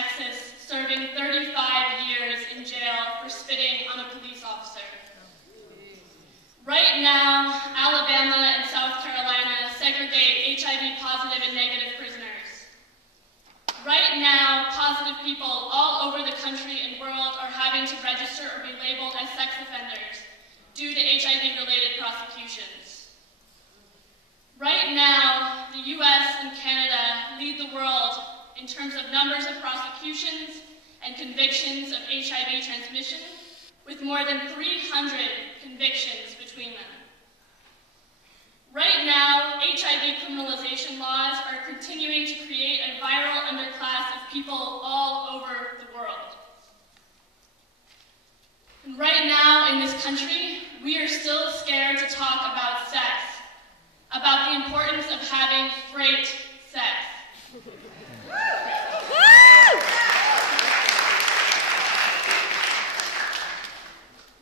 Texas, serving 35 years in jail for spitting on a police officer. Right now, Alabama and South Carolina segregate HIV-positive and negative prisoners. Right now, positive people all over the country and world are having to register or be labeled as sex offenders due to HIV-related prosecutions. Right now, the US and Canada lead the world in terms of numbers of prosecutions and convictions of HIV transmission, with more than 300 convictions between them. Right now, HIV criminalization laws are continuing to create a viral underclass of people all over the world. And right now in this country, we are still scared to talk about sex, about the importance of having great sex.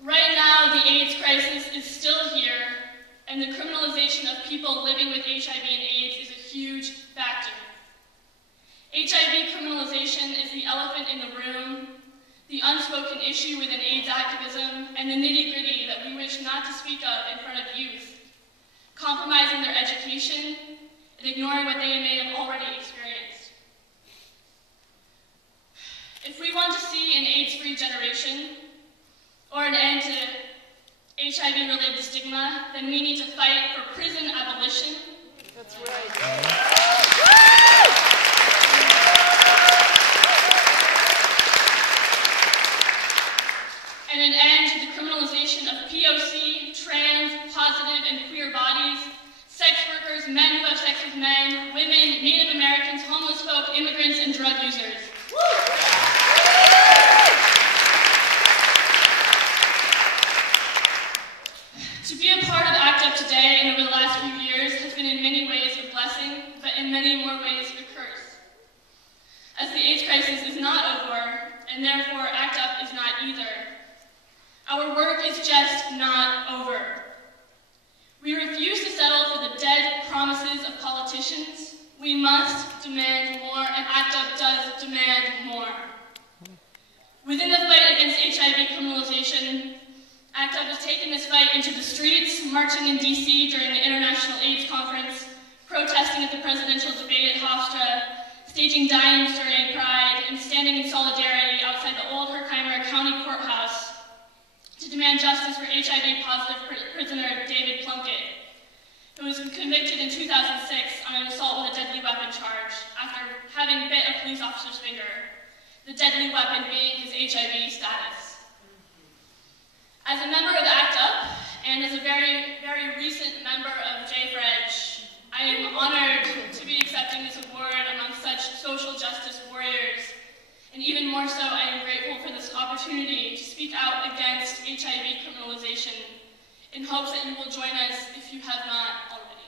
Right now, the AIDS crisis is still here, and the criminalization of people living with HIV and AIDS is a huge factor. HIV criminalization is the elephant in the room, the unspoken issue within AIDS activism, and the nitty-gritty that we wish not to speak of in front of youth, compromising their education and ignoring what they may have already experienced. If we want to see an AIDS-free generation, or an end to HIV-related stigma, then we need to fight for prison abolition. That's right. And an end to the criminalization of POC, trans, positive, and queer bodies, sex workers, men who have sex with men, women, Native Americans, homeless folk, immigrants, and drug users. To be a part of ACT UP today and over the last few years has been in many ways a blessing, but in many more ways a curse. As the AIDS crisis is not over, and therefore ACT UP is not either. Our work is just not over. We refuse to settle for the dead promises of politicians. We must demand more, and ACT UP does demand more. Within the fight against HIV criminalization, ACT UP has taken this fight into the streets, marching in DC during the International AIDS Conference, protesting at the presidential debate at Hofstra, staging die-ins during Pride, and standing in solidarity outside the old Herkimer County Courthouse to demand justice for HIV-positive prisoner David Plunkett, who was convicted in 2006 on an assault with a deadly weapon charge after having bit a police officer's finger, the deadly weapon being his HIV status. As a member of ACT UP, and as a very, very recent member of JFREJ, I am honored to be accepting this award among such social justice warriors, and even more so, I am grateful for this opportunity to speak out against HIV criminalization, in hopes that you will join us if you have not already.